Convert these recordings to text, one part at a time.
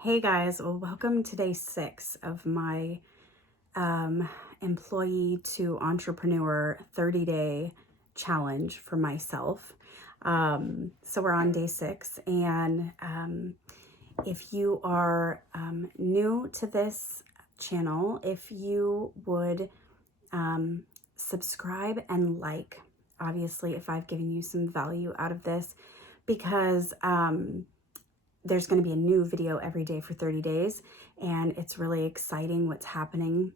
Hey guys, well, welcome to day 6 of my employee to entrepreneur 30-day challenge for myself. So we're on day 6, and if you are new to this channel, if you would subscribe and like, obviously, if I've given you some value out of this, because there's going to be a new video every day for 30 days, and it's really exciting what's happening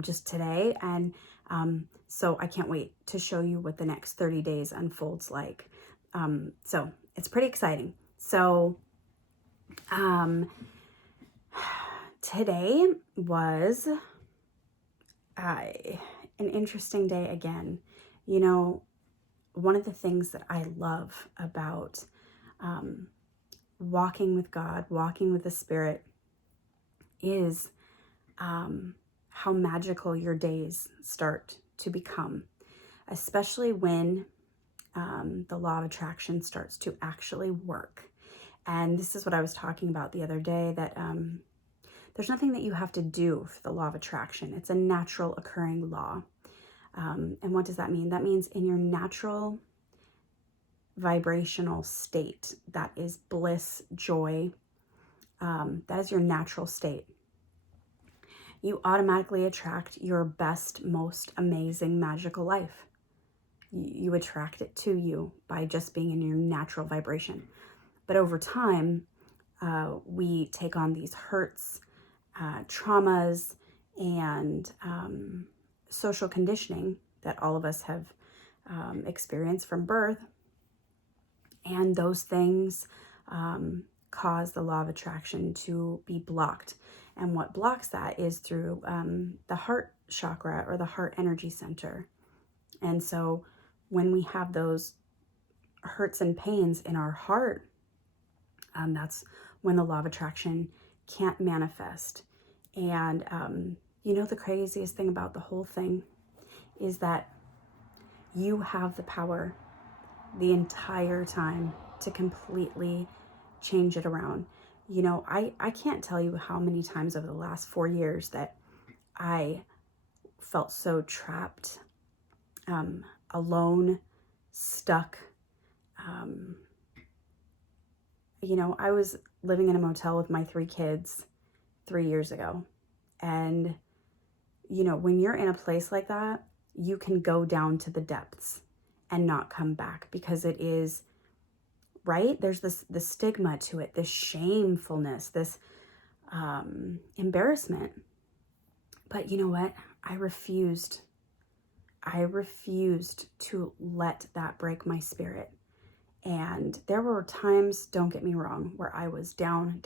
just today. And so I can't wait to show you what the next 30 days unfolds like. So it's pretty exciting. So today was an interesting day again. You know, one of the things that I love about walking with God, walking with the Spirit, is how magical your days start to become, especially when the law of attraction starts to actually work. And this is what I was talking about the other day, that there's nothing that you have to do for the law of attraction. It's a natural occurring law. And what does that mean? That means in your natural vibrational state, that is bliss, joy, that is your natural state, you automatically attract your best, most amazing, magical life. You attract it to you by just being in your natural vibration. But over time, we take on these hurts, traumas, and social conditioning that all of us have experienced from birth. And those things cause the law of attraction to be blocked. And what blocks that is through the heart chakra, or the heart energy center. And so when we have those hurts and pains in our heart, that's when the law of attraction can't manifest. And you know, the craziest thing about the whole thing is that you have the power the entire time to completely change it around. You know, I can't tell you how many times over the last 4 years that I felt so trapped, alone, stuck. You know, I was living in a motel with my 3 kids 3 years ago. And, you know, when you're in a place like that, you can go down to the depths and not come back, because it is, right? There's the stigma to it, this shamefulness, this embarrassment. But you know what? I refused to let that break my spirit. And there were times, don't get me wrong, where I was down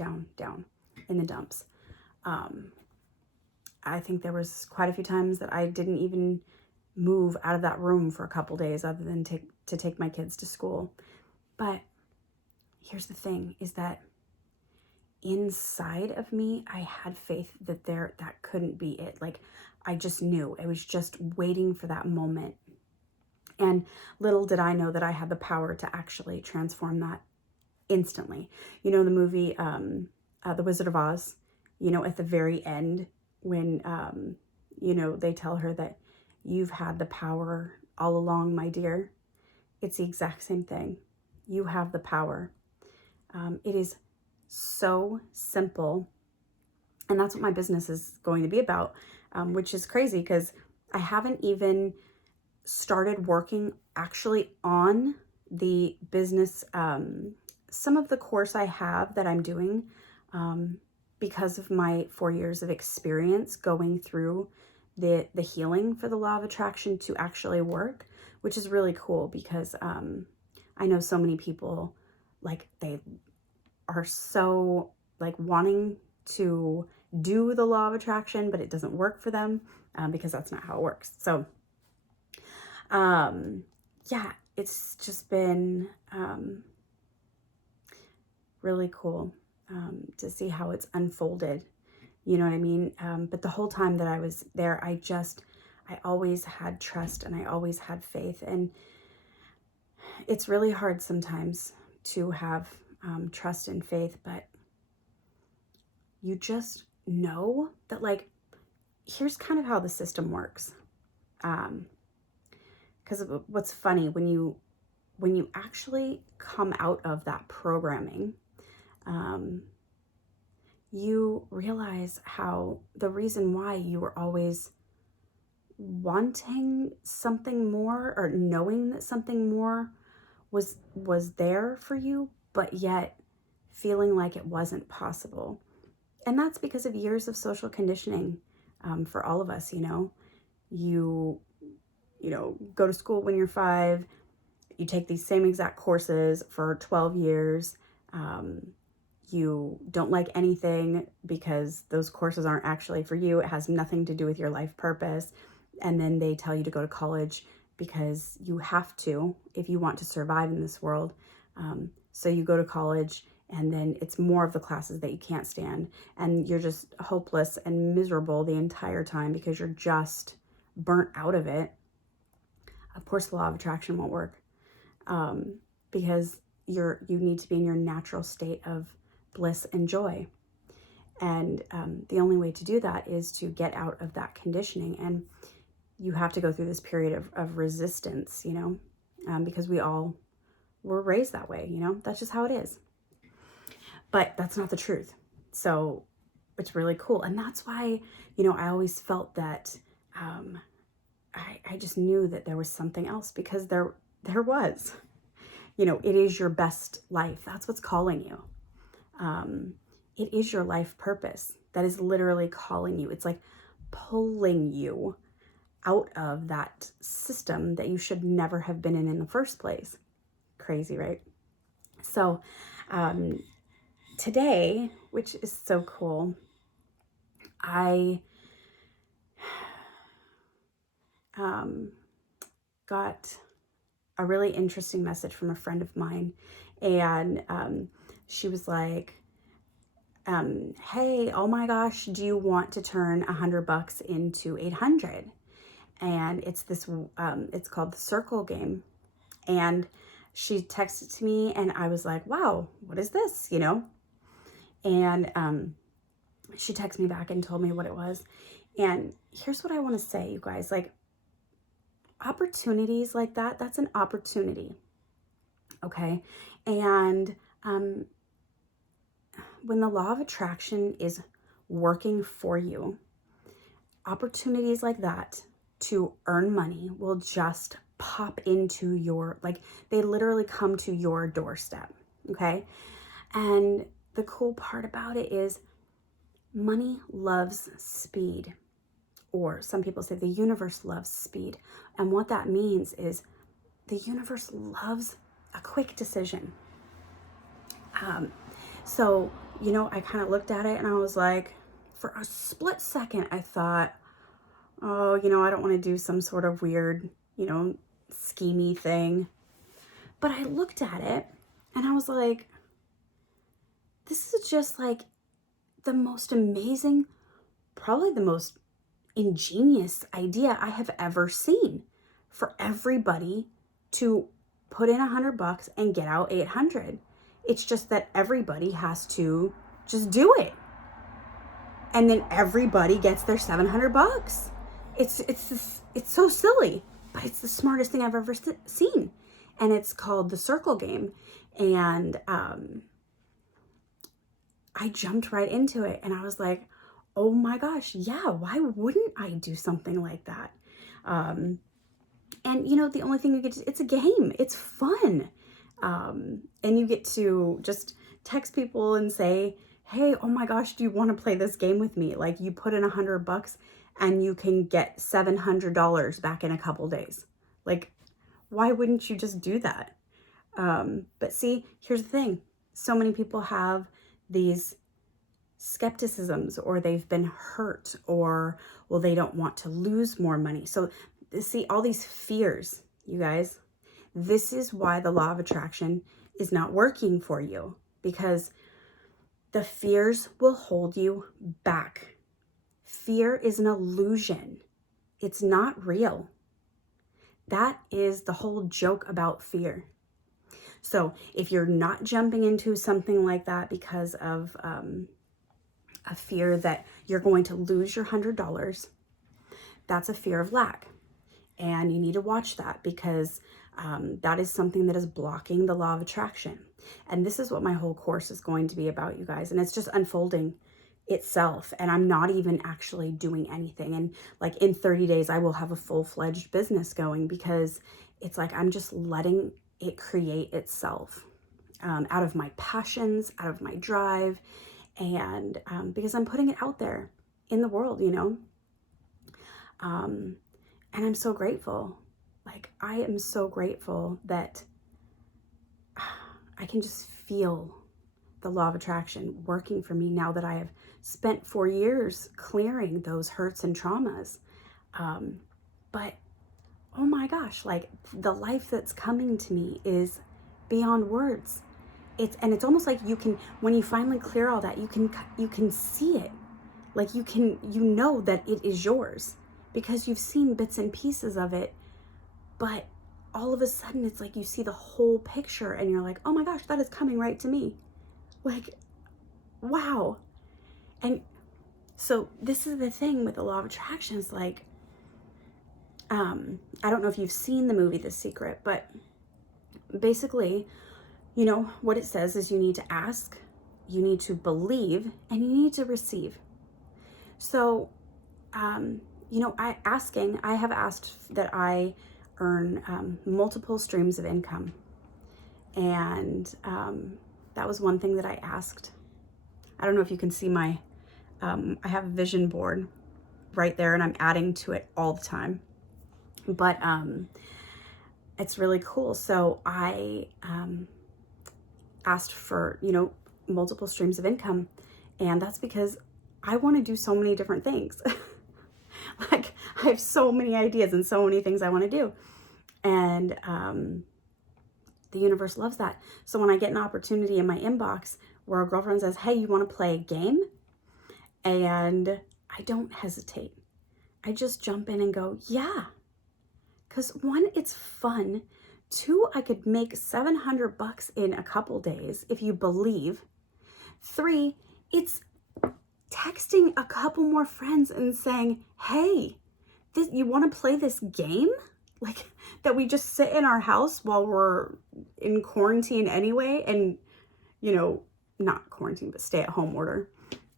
in the dumps. I think there was quite a few times that I didn't even move out of that room for a couple days, other than to take my kids to school. But here's the thing, is that inside of me, I had faith that that couldn't be it. Like, I just knew. I was just waiting for that moment. And little did I know that I had the power to actually transform that instantly. You know, the movie, The Wizard of Oz, you know, at the very end, when, you know, they tell her that you've had the power all along, my dear. It's the exact same thing. You have the power. It is so simple. And that's what my business is going to be about, which is crazy, because I haven't even started working actually on the business. Some of the course I have that I'm doing, because of my 4 years of experience going through the healing for the law of attraction to actually work, which is really cool, because I know so many people, like, they are so like wanting to do the law of attraction, but it doesn't work for them, because that's not how it works. So yeah, it's just been really cool to see how it's unfolded. You know what I mean? But the whole time that I was there, I always had trust, and I always had faith. And it's really hard sometimes to have trust and faith, but you just know that, like, here's kind of how the system works. Because what's funny, when you actually come out of that programming, you realize how the reason why you were always wanting something more, or knowing that something more was there for you, but yet feeling like it wasn't possible. And that's because of years of social conditioning. For all of us, you go to school when you're 5, you take these same exact courses for 12 years. You don't like anything because those courses aren't actually for you. It has nothing to do with your life purpose. And then they tell you to go to college because you have to if you want to survive in this world. So you go to college, and then it's more of the classes that you can't stand. And you're just hopeless and miserable the entire time because you're just burnt out of it. Of course, the law of attraction won't work because you need to be in your natural state of bliss and joy. And the only way to do that is to get out of that conditioning. And you have to go through this period of resistance, because we all were raised that way, that's just how it is. But that's not the truth. So it's really cool. And that's why, I always felt that I just knew that there was something else, because there was, it is your best life. That's what's calling you. It is your life purpose that is literally calling you. It's like pulling you out of that system that you should never have been in the first place. Crazy, right? So today, which is so cool, I got a really interesting message from a friend of mine, and she was like, hey, oh my gosh, do you want to turn $100 into 800? And it's this, it's called the circle game. And she texted to me, and I was like, wow, what is this, And she texted me back and told me what it was. And here's what I want to say, you guys, like, opportunities like that, that's an opportunity. Okay. And when the law of attraction is working for you, opportunities like that to earn money will just pop into your, like, they literally come to your doorstep. Okay. And the cool part about it is money loves speed, or some people say the universe loves speed. And what that means is the universe loves a quick decision. So, I kind of looked at it and I was like, for a split second, I thought, oh, I don't want to do some sort of weird, schemy thing. But I looked at it and I was like, this is just like the most amazing, probably the most ingenious idea I have ever seen, for everybody to put in $100 and get out 800. It's just that everybody has to just do it. And then everybody gets their $700. It's so silly, but it's the smartest thing I've ever seen. And it's called the circle game. And I jumped right into it, and I was like, oh my gosh, yeah, why wouldn't I do something like that? And the only thing you get to, it's a game, it's fun. And you get to just text people and say, hey, oh my gosh, do you want to play this game with me? Like, you put in $100 and you can get $700 back in a couple days. Like, why wouldn't you just do that? But see, here's the thing. So many people have these skepticisms, or they've been hurt, or, well, they don't want to lose more money. So see, all these fears, you guys, this is why the law of attraction is not working for you, because the fears will hold you back. Fear is an illusion. It's not real. That is the whole joke about fear. So if you're not jumping into something like that because of a fear that you're going to lose your $100. That's a fear of lack. And you need to watch that, because that is something that is blocking the law of attraction. And this is what my whole course is going to be about, you guys. And it's just unfolding itself. And I'm not even actually doing anything. And like in 30 days, I will have a full-fledged business going, because it's like I'm just letting it create itself out of my passions, out of my drive. And because I'm putting it out there in the world, you know. And I'm so grateful. Like, I am so grateful that I can just feel the law of attraction working for me now that I have spent 4 years clearing those hurts and traumas. But oh my gosh, like the life that's coming to me is beyond words. It's almost like you can, when you finally clear all that, you can see it. Like you know that it is yours, because you've seen bits and pieces of it, but all of a sudden it's like you see the whole picture and you're like, oh my gosh, that is coming right to me. Like, wow. And so this is the thing with the law of attraction, is like, I don't know if you've seen the movie The Secret, but basically, you know, what it says is you need to ask, you need to believe, and you need to receive. So, you know, I have asked that I earn multiple streams of income. And that was one thing that I asked. I don't know if you can see my, I have a vision board right there, and I'm adding to it all the time. But it's really cool. So I asked for, you know, multiple streams of income. And that's because I want to do so many different things. Like, I have so many ideas and so many things I want to do. And the universe loves that. So when I get an opportunity in my inbox where a girlfriend says, hey, you want to play a game? And I don't hesitate. I just jump in and go, yeah. Because one, it's fun. Two, I could make $700 in a couple days if you believe. Three, it's texting a couple more friends and saying, hey, you want to play this game? Like, that we just sit in our house while we're in quarantine anyway, and, you know, not quarantine, but stay at home order,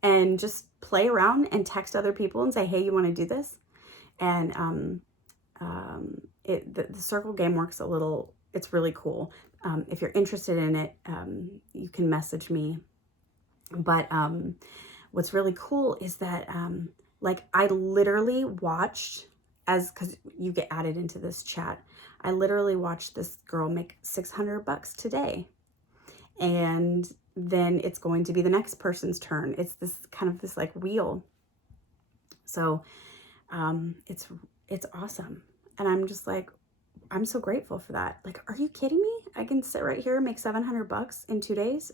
and just play around and text other people and say, hey, you want to do this? And the circle game works a little, it's really cool. If you're interested in it, you can message me. But what's really cool is that, like, I literally watched, because you get added into this chat, I literally watched this girl make $600 today. And then it's going to be the next person's turn. It's this kind of this like wheel. So it's awesome. And I'm just like, I'm so grateful for that. Like, are you kidding me? I can sit right here and make $700 in 2 days.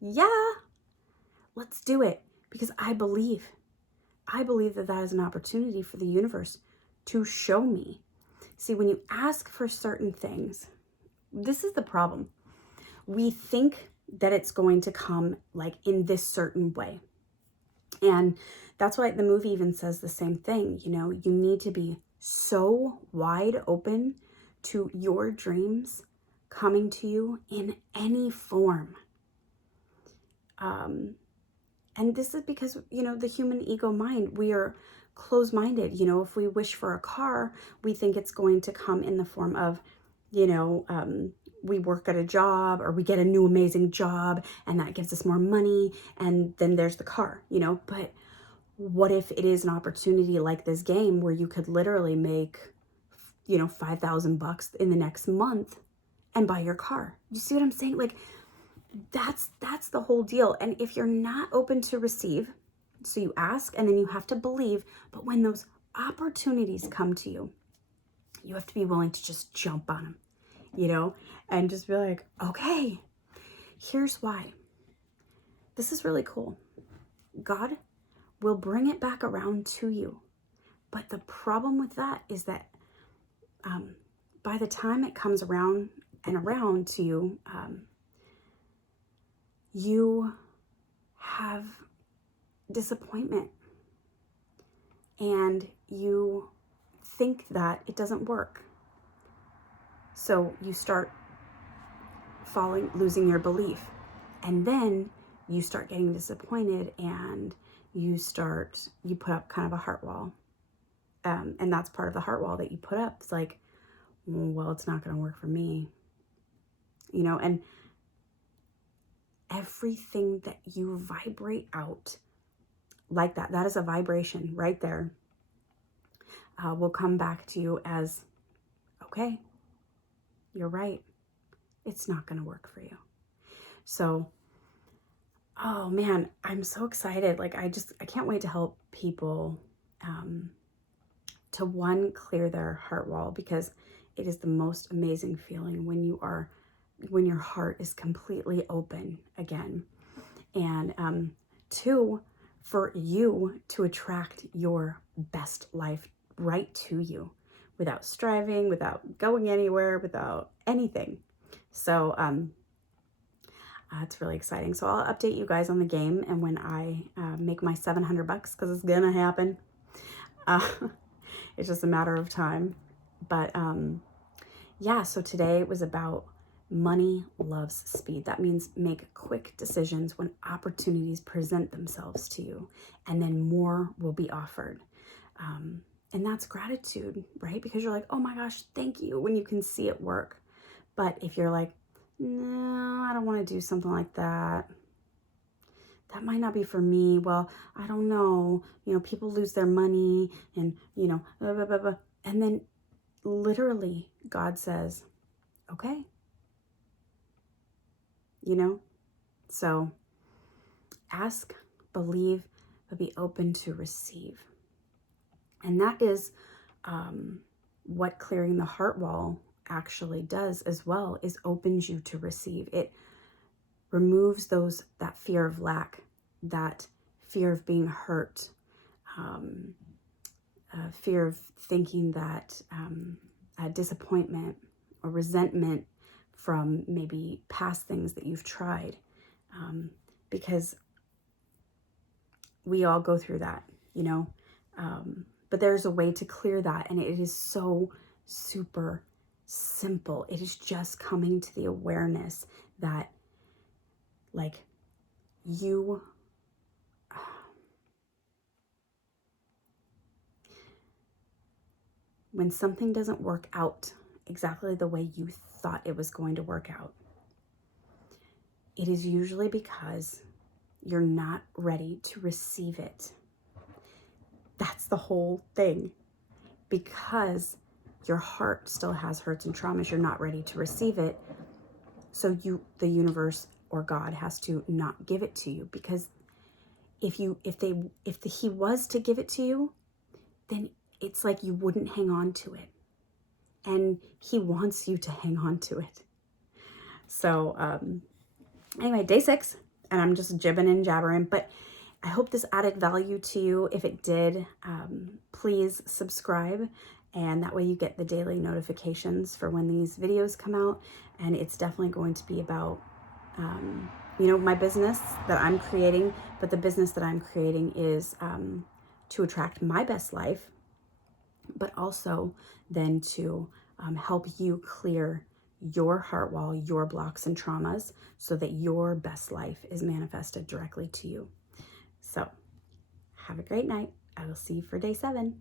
Yeah, let's do it, because I believe that that is an opportunity for the universe to show me. See, when you ask for certain things, this is the problem. We think that it's going to come like in this certain way. And that's why the movie even says the same thing. You know, you need to be so wide open to your dreams coming to you in any form. And this is because, you know, the human ego mind, we are closed-minded. You know, if we wish for a car, we think it's going to come in the form of, you know, we work at a job, or we get a new amazing job, and that gives us more money, and then there's the car, you know. But what if it is an opportunity like this game where you could literally make, you know, $5,000 in the next month and buy your car? You see what I'm saying? Like, that's the whole deal. And if you're not open to receive, so you ask and then you have to believe, but when those opportunities come to you, you have to be willing to just jump on them, you know, and just be like, okay, here's why. This is really cool. God will bring it back around to you. But the problem with that is that by the time it comes around and around to you, you have disappointment and you think that it doesn't work. So you start losing your belief. And then you start getting disappointed and you put up kind of a heart wall. And that's part of the heart wall that you put up. It's like, well, it's not going to work for me. And everything that you vibrate out like that is a vibration right there, will come back to you as, okay, you're right. It's not going to work for you. So, oh man, I'm so excited. Like, I can't wait to help people, to clear their heart wall, because it is the most amazing feeling when your heart is completely open again. And, two, for you to attract your best life right to you without striving, without going anywhere, without anything. So, it's really exciting. So I'll update you guys on the game and when I make my $700, because it's gonna happen. It's just a matter of time. But yeah, so today it was about money loves speed. That means make quick decisions when opportunities present themselves to you, and then more will be offered. And that's gratitude, right? Because you're like, oh my gosh, thank you, when you can see it work. But if you're like, no, I don't want to do something like that. That might not be for me. Well, I don't know. People lose their money and, blah, blah, blah, blah. And then literally God says, okay. So ask, believe, but be open to receive. And that is what clearing the heart wall actually does as well, is opens you to receive. It removes that fear of lack, that fear of being hurt, fear of thinking that disappointment or resentment from maybe past things that you've tried, because we all go through that, but there's a way to clear that, and it is so super simple. It is just coming to the awareness that, like, when something doesn't work out exactly the way you thought it was going to work out, it is usually because you're not ready to receive it. That's the whole thing. Because your heart still has hurts and traumas, you're not ready to receive it. So the universe or God has to not give it to you, because if he was to give it to you, then it's like you wouldn't hang on to it. And he wants you to hang on to it. So anyway, day 6, and I'm just jibbing and jabbering, but I hope this added value to you. If it did, please subscribe, and that way you get the daily notifications for when these videos come out. And it's definitely going to be about, my business that I'm creating, but the business that I'm creating is to attract my best life, but also then to help you clear your heart wall, your blocks and traumas, so that your best life is manifested directly to you. So have a great night. I will see you for day 7.